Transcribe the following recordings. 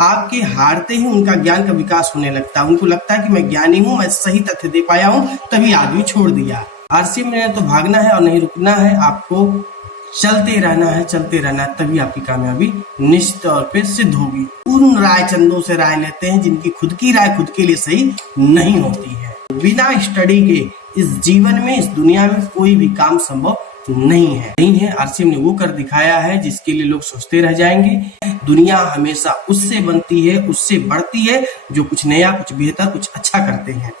आपके हारते ही उनका ज्ञान का विकास होने लगता है। उनको लगता है कि मैं ज्ञानी हूँ, मैं सही तथ्य दे पाया हूँ, तभी आदमी छोड़ दिया। आरसी में तो भागना है और नहीं रुकना है, आपको चलते रहना है, चलते रहना है, तभी आपकी कामयाबी निश्चित तौर पे सिद्ध होगी। उन राय चंदों से राय लेते हैं जिनकी खुद की राय खुद के लिए सही नहीं होती है। बिना स्टडी के इस जीवन में, इस दुनिया में कोई भी काम संभव नहीं है। आरसीएम ने वो कर दिखाया है जिसके लिए लोग सोचते रह जाएंगे। दुनिया हमेशा उससे बनती है, उससे बढ़ती है जो कुछ नया, कुछ बेहतर, कुछ अच्छा करते हैं।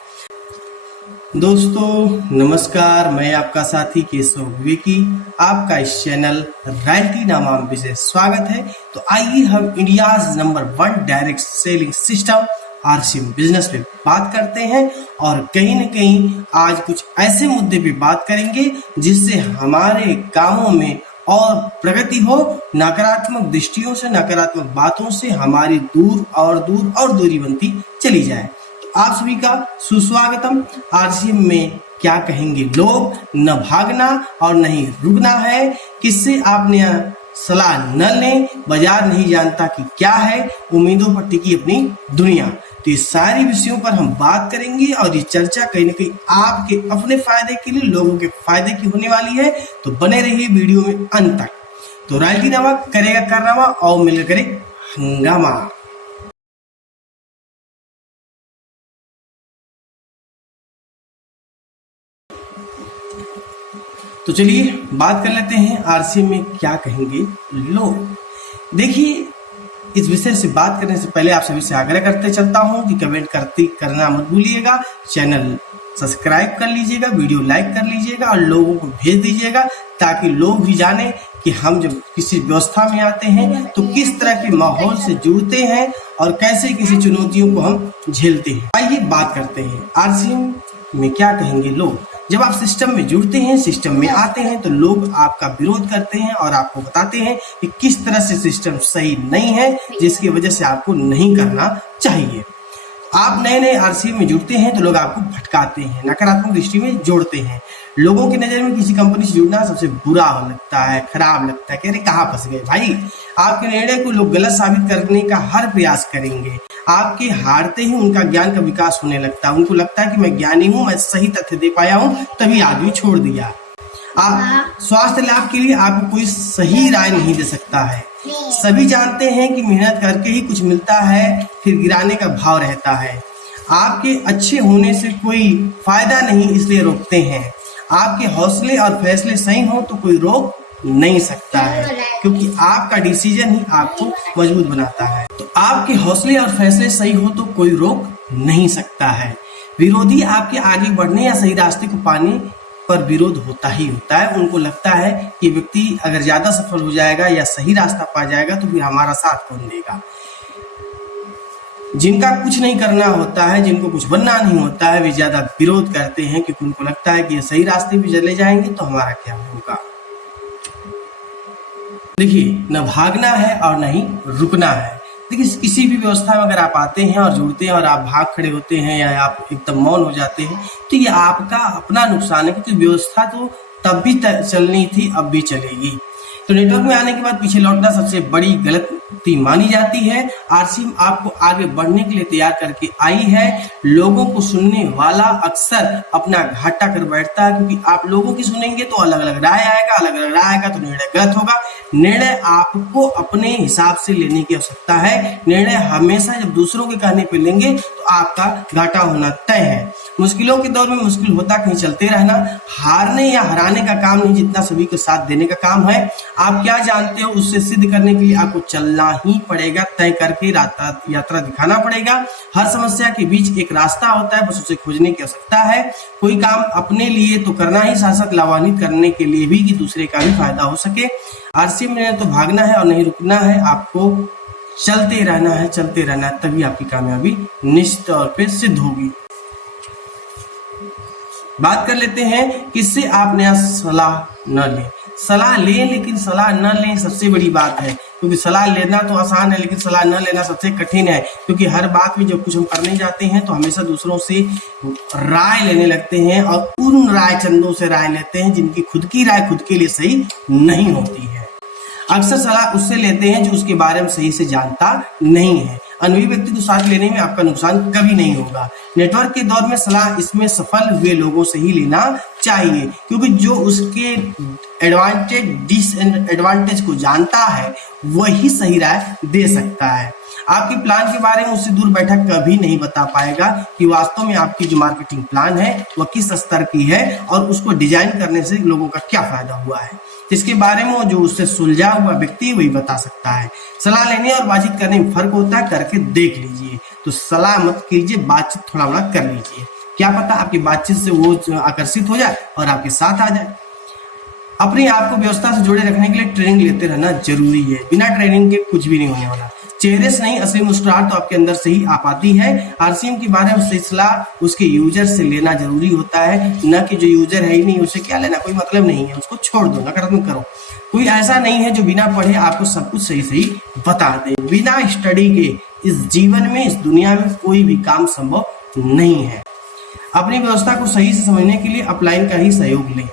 दोस्तों नमस्कार, मैं आपका साथी केशव विवेकी, आपका इस चैनल रॉयल्टी नामांकित से स्वागत है। तो आइए हम India's number 1 direct selling system RCM business पे बात करते हैं और कहीं न कहीं आज कुछ ऐसे मुद्दे पे बात करेंगे जिससे हमारे कामों में और प्रगति हो, नकारात्मक दृष्टियों से, नकारात्मक बातों से हमारी दूर और दूरी बनती चली जाए। आप सभी का सुस्वागतम। आरसीएम में क्या कहेंगे लोग, न भागना और नहीं रुकना है, किससे आपने सलाह न लें, बाजार नहीं जानता कि क्या है, उम्मीदों पर टिकी अपनी दुनिया। तो ये सारी विषयों पर हम बात करेंगे और ये चर्चा कहीं न कहीं आपके अपने फायदे के लिए, लोगों के फायदे की होने वाली है। तो बने रहिए वीडियो में अंत तक। तो रॉयल्टी नामा करेगा कारनामा और मिलकर करे हंगामा। तो चलिए बात कर लेते हैं आरसीएम में क्या कहेंगे लोग। देखिए, इस विषय से बात करने से पहले आप सभी से आग्रह करते चलता हूं कि कमेंट करना मत भूलिएगा, चैनल सब्सक्राइब कर लीजिएगा, वीडियो लाइक कर लीजिएगा और लोगों को भेज दीजिएगा ताकि लोग भी जाने कि हम जब किसी व्यवस्था में आते हैं तो किस तरह के माहौल से जुड़ते हैं और कैसे किसी चुनौतियों को हम झेलते हैं। आइए बात करते हैं आरसीएम में क्या कहेंगे लोग। जब आप सिस्टम में जुड़ते हैं, सिस्टम में आते हैं, तो लोग आपका विरोध करते हैं और आपको बताते हैं कि किस तरह से सिस्टम सही नहीं है, जिसकी वजह से आपको नहीं करना चाहिए। आप नए आरसीएम में जुड़ते हैं तो लोग आपको भटकाते हैं, नकारात्मक दृष्टि में जोड़ते हैं। लोगों की नजर में किसी कंपनी से जुड़ना सबसे बुरा लगता है, खराब लगता है कि अरे कहाँ फंस गए भाई। आपके निर्णय को लोग गलत साबित करने का हर प्रयास करेंगे। आपके हारते ही उनका ज्ञान का विकास होने लगता है। उनको लगता है कि मैं ज्ञानी हूँ, मैं सही तथ्य दे पाया हूँ, तभी आदमी छोड़ दिया। आप स्वास्थ्य लाभ के लिए आपको कोई सही राय नहीं दे सकता है। सभी जानते हैं कि मेहनत करके ही कुछ मिलता है, फिर गिराने का भाव रहता है। आपके अच्छे होने से कोई फायदा नहीं, इसलिए रोकते हैं। आपके हौसले और फैसले सही हो तो कोई रोक नहीं सकता है, क्योंकि आपका डिसीजन ही आपको मजबूत बनाता है। तो आपके हौसले और फैसले सही हो तो कोई रोक नहीं सकता है। विरोधी आपके आगे बढ़ने या सही रास्ते को पाने पर विरोध होता ही होता है। उनको लगता है कि व्यक्ति अगर ज्यादा सफल हो जाएगा या सही रास्ता पा जाएगा तो फिर हमारा साथ कौन देगा। जिनका कुछ नहीं करना होता है, जिनको कुछ बनना नहीं होता है, वे ज्यादा विरोध करते हैं क्योंकि उनको लगता है कि ये सही रास्ते पे चले जाएंगे तो हमारा क्या होगा। देखिए, न भागना है और न ही रुकना है। देखिए, किसी भी व्यवस्था में अगर आप आते हैं और जुड़ते हैं और आप भाग खड़े होते हैं या आप एकदम मौन हो जाते हैं तो ये आपका अपना नुकसान है, क्योंकि व्यवस्था तो तब भी चलनी थी, अब भी चलेगी। तो नेटवर्क में आने के बाद पीछे लौटना सबसे बड़ी गलती मानी जाती है। आरसीएम आपको आगे बढ़ने के लिए तैयार करके आई है। लोगों को सुनने वाला अक्सर अपना घाटा कर बैठता है, क्योंकि आप लोगों की सुनेंगे तो अलग अलग राय आएगा, अलग अलग राय आएगा तो निर्णय गलत होगा। निर्णय आपको अपने हिसाब से लेने की आवश्यकता है। निर्णय हमेशा जब दूसरों के कहने पे लेंगे तो आपका घाटा होना तय है। मुश्किलों के दौर में मुश्किल होता कहीं चलते रहना। हारने या हराने का काम नहीं, जितना सभी को साथ देने का काम है। आप क्या जानते हो उससे सिद्ध करने के लिए आपको चलना ही पड़ेगा, तय करके यात्रा दिखाना पड़ेगा। हर समस्या के बीच एक रास्ता होता है, बस उसे खोजने की आवश्यकता है। कोई काम अपने लिए तो करना ही, साथ साथ लाभान्वित करने के लिए भी कि दूसरे का भी फायदा हो सके। आरसीएम में तो भागना है और नहीं रुकना है, आपको चलते रहना है, चलते रहना है, तभी आपकी कामयाबी निश्चित तौर पे सिद्ध होगी। बात कर लेते हैं किससे आप नया सलाह न लें। सलाह लें लेकिन सलाह न लें सबसे बड़ी बात है, क्योंकि सलाह लेना तो आसान है लेकिन सलाह न लेना सबसे कठिन है। क्योंकि हर बात में जब कुछ हम करने जाते हैं तो हमेशा दूसरों से राय लेने लगते हैं और उन राय चंदों से राय लेते हैं जिनकी खुद की राय खुद के लिए सही नहीं होती है। अक्सर सलाह उससे लेते हैं जो उसके बारे में सही से जानता नहीं है। अनुभवी व्यक्ति को साथ लेने में आपका नुकसान कभी नहीं होगा। नेटवर्क के दौर में सलाह इसमें सफल हुए लोगों से ही लेना चाहिए, क्योंकि जो उसके एडवांटेज डिसएडवांटेज को जानता है वही सही राय दे सकता है। आपके प्लान के बारे में उससे दूर बैठा कभी नहीं बता पाएगा कि वास्तव में आपकी जो मार्केटिंग प्लान है वह किस स्तर की है और उसको डिजाइन करने से लोगों का क्या फायदा हुआ है। इसके बारे में जो उससे सुलझा हुआ व्यक्ति वही बता सकता है। सलाह लेने और बातचीत करने में फर्क होता है, करके देख लीजिए। तो सलाह मत कीजिए, बातचीत थोड़ा बड़ा कर लीजिए। क्या पता आपकी बातचीत से वो आकर्षित हो जाए और आपके साथ आ जाए। अपने आप को व्यवस्था से जोड़े रखने के लिए ट्रेनिंग लेते रहना जरूरी है। बिना ट्रेनिंग के कुछ भी नहीं होने वाला। चेहरे से नहीं, असली मुस्कुराहट तो आपके अंदर से ही आ पाती है। आरसीएम के बारे में सलाह उसके यूजर से लेना जरूरी होता है, न कि जो यूजर है ही नहीं उसे क्या लेना, कोई मतलब नहीं है, उसको छोड़ दो, नकारात्मक करो। कोई ऐसा नहीं है जो बिना पढ़े आपको सब कुछ सही सही बता दे। बिना स्टडी के इस जीवन में, इस दुनिया में कोई भी काम संभव नहीं है। अपनी व्यवस्था को सही से समझने के लिए अपलाइन का ही सहयोग लें।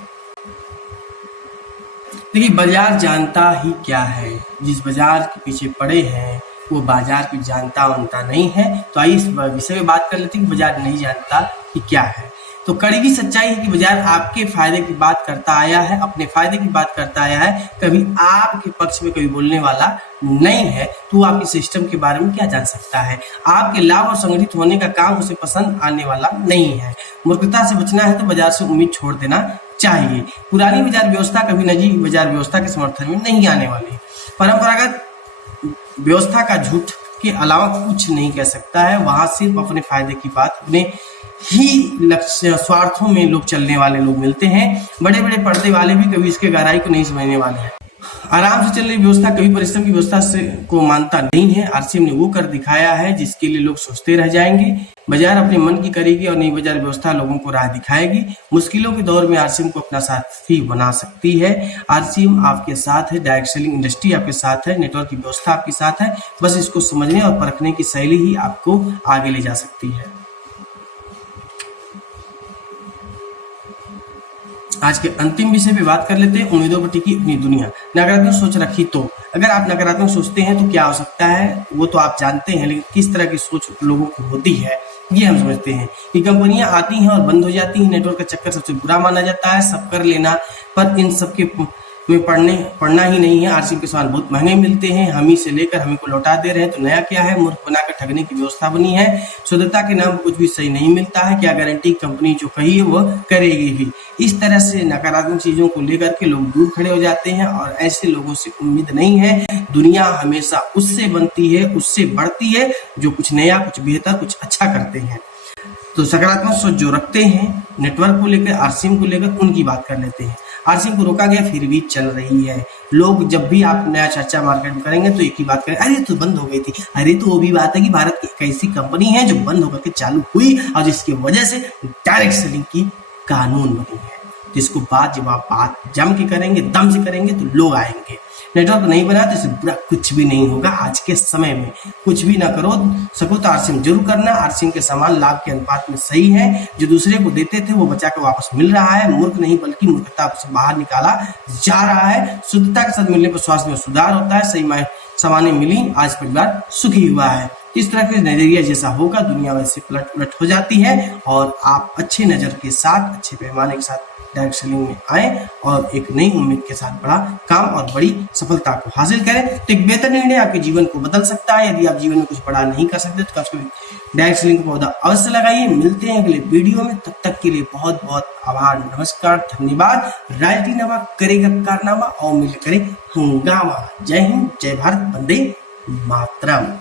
देखिए, बाजार जानता ही क्या है। जिस बाजार के पीछे पड़े हैं वो बाजार की जानता वानता नहीं है। तो आइए इस विषय में बात कर लेते हैं कि बाजार नहीं जानता कि क्या है। तो कड़वी सच्चाई है कि बाजार आपके फायदे की बात करता आया है, अपने फायदे की बात करता आया है, कभी आपके पक्ष में कभी बोलने वाला नहीं है। तो वो आपके सिस्टम के बारे में क्या जान सकता है। आपके लाभ और संगठित होने का काम उसे पसंद आने वाला नहीं है। मूर्खता से बचना है तो बाजार से उम्मीद छोड़ देना चाहिए। पुरानी बाजार व्यवस्था कभी नई बाजार व्यवस्था के समर्थन में नहीं आने वाली। परंपरागत व्यवस्था का झूठ के अलावा कुछ नहीं कह सकता है। वहां सिर्फ अपने फायदे की बात, अपने ही लक्ष्य स्वार्थों में लोग चलने वाले लोग मिलते हैं। बड़े बड़े पर्दे वाले भी कभी इसके गहराई को नहीं समझने वाले हैं। आराम से चल रही व्यवस्था कभी परिश्रम की व्यवस्था से को मानता नहीं है। आरसीएम ने वो कर दिखाया है जिसके लिए लोग सोचते रह जाएंगे। बाजार अपने मन की करेगी और नई बाजार व्यवस्था लोगों को राह दिखाएगी। मुश्किलों के दौर में आरसीएम को अपना साथी बना सकती है। आरसीएम आपके साथ है, डायरेक्ट सेलिंग इंडस्ट्री आपके साथ है, नेटवर्क की व्यवस्था आपके साथ है। बस इसको समझने और परखने की शैली ही आपको आगे ले जा सकती है। आज के अंतिम विषय पे बात कर लेते हैं, उम्मीदों पर टिकी अपनी दुनिया। नकारात्मक सोच रखी तो, अगर आप नकारात्मक सोचते हैं तो क्या हो सकता है वो तो आप जानते हैं, लेकिन किस तरह की सोच लोगों की होती है ये हम समझते हैं। कि कंपनियां आती हैं और बंद हो जाती हैं। नेटवर्क का चक्कर सबसे बुरा माना जाता है, सब कर लेना, पर इन सब के में पढ़ना ही नहीं है। आरसीएम के सामान बहुत महंगे मिलते हैं, हम ही से लेकर हमें को लौटा दे रहे हैं। तो नया क्या है, मूर्ख बनाकर ठगने की व्यवस्था बनी है। शुद्धता के नाम पर कुछ भी सही नहीं मिलता है। क्या गारंटी कंपनी जो कही है वह करेगी भी। इस तरह से नकारात्मक चीजों को लेकर के लोग दूर खड़े हो जाते हैं और ऐसे लोगों से उम्मीद नहीं है। दुनिया हमेशा उससे बनती है, उससे बढ़ती है जो कुछ नया, कुछ बेहतर, कुछ अच्छा करते हैं। तो सकारात्मक सोच जो रखते हैं नेटवर्क को लेकर, आरसीएम को लेकर, उनकी बात कर लेते हैं। आरसीएम को रोका गया फिर भी चल रही है। लोग जब भी आप नया चर्चा मार्केट में करेंगे तो एक ही बात करें, अरे तो बंद हो गई थी। अरे तो वो भी बात है कि भारत की एक ऐसी कंपनी है जो बंद होकर के चालू हुई और जिसकी वजह से डायरेक्ट सेलिंग की कानून बनी है। जिसको बात जब आप बात जम के करेंगे, दम से करेंगे तो लोग आएंगे। नेटवर्क नहीं बना तो इससे बुरा कुछ भी नहीं होगा। आज के समय में कुछ भी ना करो, सको तो आरसीएम जरूर करना। आरसीएम के सामान लाभ के अनुपात में सही है। जो दूसरे को देते थे वो बचा के वापस मिल रहा है। मूर्ख नहीं बल्कि मूर्खता से बाहर निकाला जा रहा है। शुद्धता के साथ मिलने पर स्वास्थ्य में सुधार होता है। सही सामानें मिली, आज परिवार सुखी हुआ है। इस तरह के नजरिया जैसा होगा दुनिया वैसे पलट उलट हो जाती है और आप अच्छे नजर के साथ, अच्छे पैमाने के साथ डायरेक्ट सेलिंग में आए और एक नई उम्मीद के साथ बड़ा काम और बड़ी सफलता को हासिल करें। तो एक बेहतर निर्णय आपके जीवन को बदल सकता है। यदि आप जीवन में कुछ बड़ा नहीं कर सकते तो डायरेक्ट सेलिंग का पौधा अवश्य लगाइए। मिलते हैं अगले वीडियो में, तब तक के लिए बहुत बहुत आभार, नमस्कार, धन्यवाद। राजनीतिनामा करेगा कारनामा और मिल करे हंगामा। जय हिंद, जय भारत, वंदे मातरम।